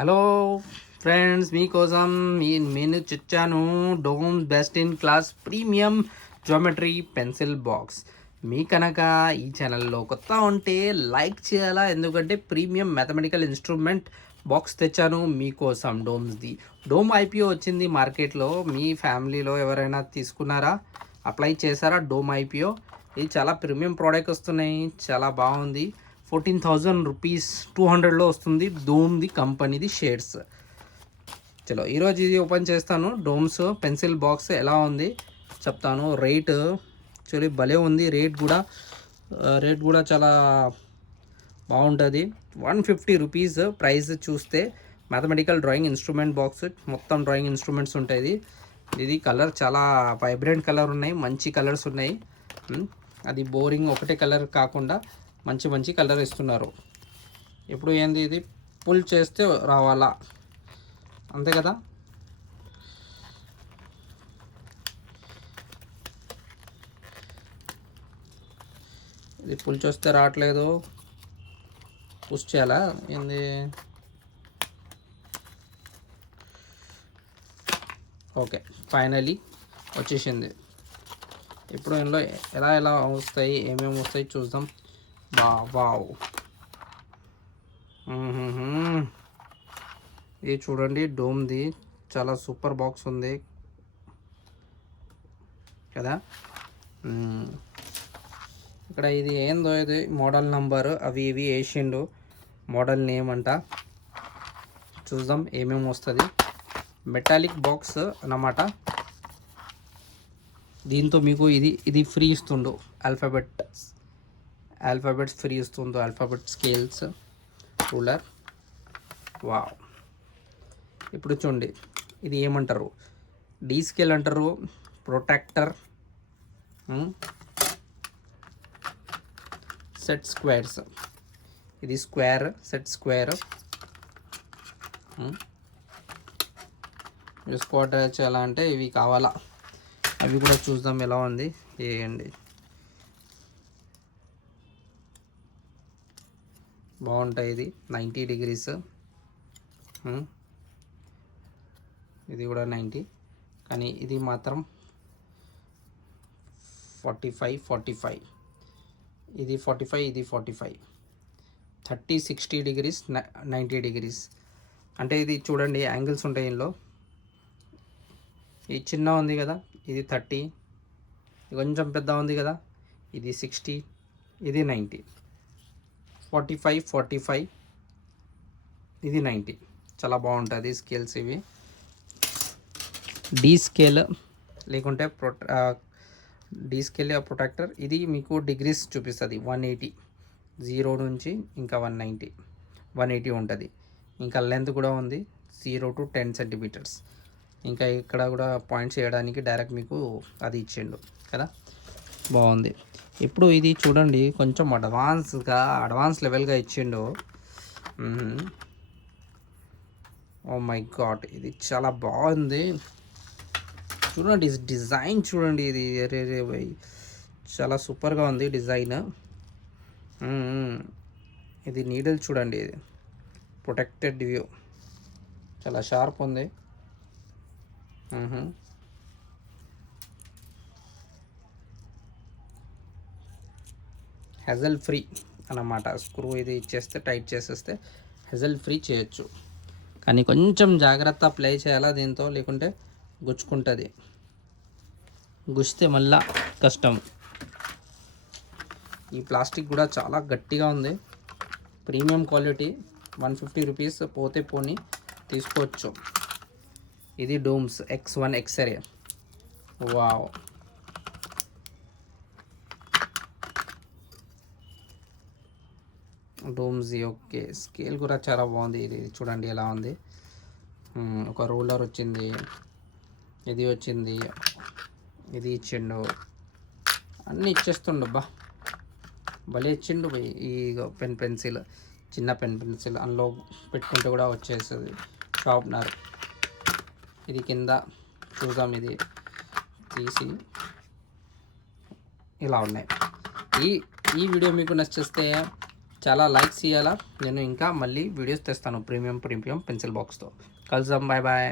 Hello friends, మీకోసం నేను తెచ్చాను Doms best in class premium geometry pencil box. మీ కనుక ఈ ఛానల్లో కొత్త ఉంటే లైక్ చేయాలా, ఎందుకంటే ప్రీమియం మ్యాథమెటికల్ ఇన్స్ట్రుమెంట్ బాక్స్ తెచ్చాను మీకోసం. డోమ్స్ది డోమ్ ఐపీఓ వచ్చింది మార్కెట్లో. మీ ఫ్యామిలీలో ఎవరైనా తీసుకున్నారా, అప్లై చేశారా డోమ్ ఐపీఓ? ఇది చాలా ప్రీమియం ప్రోడక్ట్ వస్తున్నాయి, చాలా బాగుంది. 14,000 రూపీస్ 200లో వస్తుంది డోమ్ది కంపెనీది షేడ్స్. చలో ఈరోజు ఇది ఓపెన్ చేస్తాను. డోమ్స్ పెన్సిల్ బాక్స్ ఎలా ఉంది చెప్తాను. రేట్ యాక్చువల్లీ భలే ఉంది. రేట్ కూడా చాలా బాగుంటుంది. 150 రూపీస్ ప్రైస్. చూస్తే మ్యాథమెటికల్ డ్రాయింగ్ ఇన్స్ట్రుమెంట్ బాక్స్, మొత్తం డ్రాయింగ్ ఇన్స్ట్రుమెంట్స్ ఉంటాయి. ఇది కలర్ చాలా వైబ్రెంట్ కలర్ ఉన్నాయి, మంచి కలర్స్ ఉన్నాయి. అది బోరింగ్ ఒకటే కలర్ కాకుండా మంచి మంచి కలర్ ఇస్తున్నారు. ఇప్పుడు ఏంది, ఇది పుల్ చేస్తే రావాలా, అంతే కదా. ఇది పుల్ చేస్తే రావట్లేదు, పుష్ చేయాలా ఏంది? ఓకే, ఫైనలీ వచ్చేసింది. ఇప్పుడు ఇందులో ఎలా వస్తాయి, ఏమేమి వస్తాయి చూద్దాం. వావ్, ఇది చూడండి డోమ్ది చాలా సూపర్ బాక్స్ ఉంది కదా. ఇక్కడ ఇది ఏందో, ఇది మోడల్ నంబర్ అవి ఇవి వేసిండు, మోడల్ నేమ్ అంట. చూద్దాం ఏమేమి వస్తుంది. మెటాలిక్ బాక్స్ అన్నమాట. దీంతో మీకు ఇది ఫ్రీ ఇస్తుండు, ఆల్ఫాబెట్స్ ఫ్రీ ఇస్తుందో, ఆల్ఫాబెట్ స్కేల్స్, రూలర్. వావ్, ఇప్పుడు చూడండి ఇది ఏమంటారు, డీ స్కేల్ అంటారు, ప్రొటెక్టర్, సెట్ స్క్వేర్స్. ఇది స్క్వేర్, సెట్ స్క్వేర్. స్క్వాడ్ చేయాలంటే ఇవి కావాలా, అవి కూడా చూద్దాం ఎలా ఉంది. చేయండి, బాగుంటాయి. ఇది 90 డిగ్రీస్, ఇది కూడా 90, కానీ ఇది మాత్రం 45, ఇది 45, ఇది 45, 30, 60 డిగ్రీస్, 90 డిగ్రీస్. అంటే ఇది చూడండి యాంగిల్స్ ఉంటాయి ఇందులో. ఇది చిన్న ఉంది కదా, ఇది 30, కొంచెం పెద్ద ఉంది కదా, ఇది 60, ఇది 90, 45, ఇది 90. చాలా బాగుంటుంది స్కేల్స్ ఇవి. డీ స్కేల్ లేకుంటే డీ స్కేల్ ప్రొటెక్టర్. ఇది మీకు డిగ్రీస్ చూపిస్తుంది. 180, 0 నుంచి ఇంకా 190, 180 ఉంటుంది. ఇంకా లెంత్ కూడా ఉంది 0 to 10 సెంటీమీటర్స్. ఇంకా ఇక్కడ కూడా పాయింట్స్ చేయడానికి డైరెక్ట్ మీకు అది ఇచ్చిండు కదా, బాగుంది. ఇప్పుడు ఇది చూడండి కొంచెం అడ్వాన్స్ లెవెల్గా ఇచ్చిండు. ఓ మై గాడ్, ఇది చాలా బాగుంది. చూడండి డిజైన్ చూడండి, ఇది చాలా సూపర్గా ఉంది డిజైన్. ఇది నీడిల్ చూడండి, ఇది ప్రొటెక్టెడ్ వ్యూ, చాలా షార్ప్ ఉంది. హెజల్ ఫ్రీ అన్నమాట. స్క్రూ ఇది ఇచ్చేస్తే, టైట్ చేసేస్తే హెజల్ ఫ్రీ చేయొచ్చు. కానీ కొంచెం జాగ్రత్త ప్లే చేయాలా దీంతో, లేకుంటే గుచ్చుకుంటుంది. గుచ్చితే మళ్ళా కష్టం. ఈ ప్లాస్టిక్ కూడా చాలా గట్టిగా ఉంది, ప్రీమియం క్వాలిటీ. 150 రూపీస్ పోతే పోని తీసుకోవచ్చు. ఇది DOMS X1 x ray. Wow, DOMS. Okay, scale కూడా చాలా బాగుంది. ఇది చూడండి ఎలా ఉంది. ఒక రూలర్ వచ్చింది, ఇది వచ్చింది, ఇది ఇచ్చిండు, అన్నీ ఇచ్చేస్తుండబ్బా, భలే ఇచ్చిండు. ఈ పెన్సిల్, చిన్న పెన్సిల్ అందులో పెట్టుకుంటే కూడా వచ్చేస్తుంది. షార్ప్నర్. ఇది కింద చూద్దాం, ఇది తీసి ఇలా ఉన్నాయి. ఈ వీడియో మీకు నచ్చితే చాలా లైక్స్ ఇవ్వాలా. నేను ఇంకా మళ్ళీ వీడియోస్ తెస్తాను ప్రీమియం పెన్సిల్ బాక్స్తో. కలుద్దాం. Bye bye.